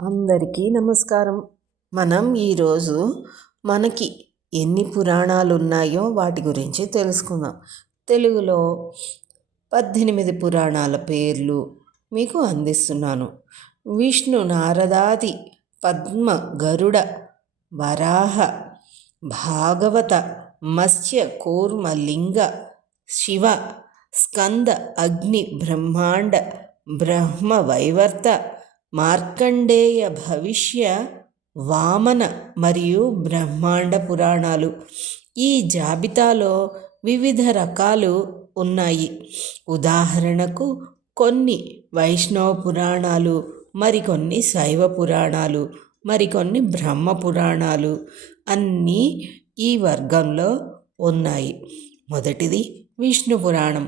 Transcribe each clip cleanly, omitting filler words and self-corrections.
అందరికీ నమస్కారం. మనం ఈరోజు మనకి ఎన్ని పురాణాలు ఉన్నాయో వాటి గురించి తెలుసుకుందాం. తెలుగులో 18 పురాణాల పేర్లు మీకు అందిస్తున్నాను. విష్ణు నారదాది పద్మ గరుడ వరాహ భాగవత మత్స్య కూర్మ లింగ శివ స్కంద అగ్ని బ్రహ్మాండ బ్రహ్మ వైవర్త మార్కండేయ భవిష్య వామన మరియు బ్రహ్మాండ పురాణాలు. ఈ జాబితాలో వివిధ రకాలు ఉన్నాయి. ఉదాహరణకు కొన్ని వైష్ణవ పురాణాలు, మరికొన్ని శైవ పురాణాలు, మరికొన్ని బ్రహ్మ పురాణాలు అన్నీ ఈ వర్గంలో ఉన్నాయి. మొదటిది విష్ణు పురాణం,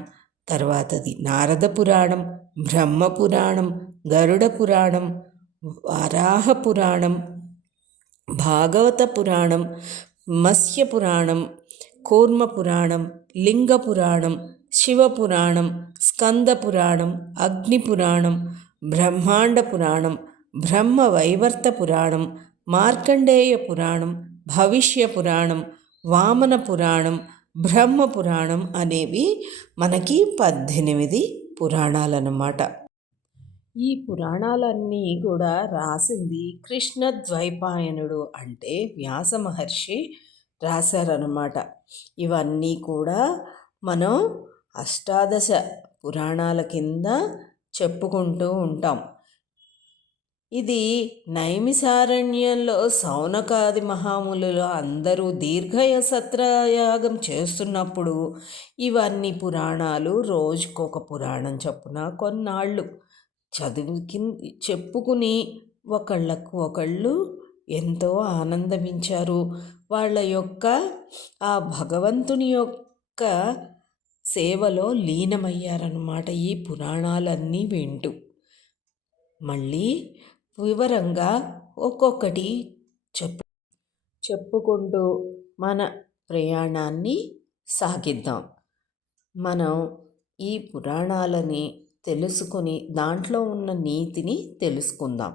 తర్వాతది నారద పురాణం, బ్రహ్మ పురాణం, గరుడ పురాణం, వరాహ పురాణం, భాగవత పురాణం, మత్స్య పురాణం, కూర్మ పురాణం, లింగ పురాణం, శివ పురాణం, స్కంద పురాణం, అగ్ని పురాణం, బ్రహ్మాండ పురాణం, బ్రహ్మ వైవర్త పురాణం, మార్కండేయ పురాణం, భవిష్య పురాణం, వామన పురాణం, బ్రహ్మ పురాణం అనేవి మనకి 18 పురాణాలన్నమాట. ఈ పురాణాలన్నీ కూడా రాసింది కృష్ణద్వైపాయనుడు అంటే వ్యాస మహర్షి రాశారన్నమాట. ఇవన్నీ కూడా మనం అష్టాదశ పురాణాల కింద చెప్పుకుంటూ ఉంటాం. ఇది నైమిసారణ్యంలో సౌనకాది మహామునులు అందరూ సత్రయాగం చేస్తున్నప్పుడు ఇవన్నీ పురాణాలు రోజుకొక పురాణం చొప్పున కొన్నాళ్ళు చెప్పుకుని ఒకళ్ళకు ఒకళ్ళు ఎంతో ఆనందమించారు. వాళ్ళ యొక్క ఆ భగవంతుని యొక్క సేవలో లీనమయ్యారన్నమాట ఈ పురాణాలన్నీ వింటూ. మళ్ళీ వివరంగా ఒక్కొక్కటి చెప్పుకుంటూ మన ప్రయాణాన్ని సాగిద్దాం. మనం ఈ పురాణాలని తెలుసుకొని దాంట్లో ఉన్న నీతిని తెలుసుకుందాం.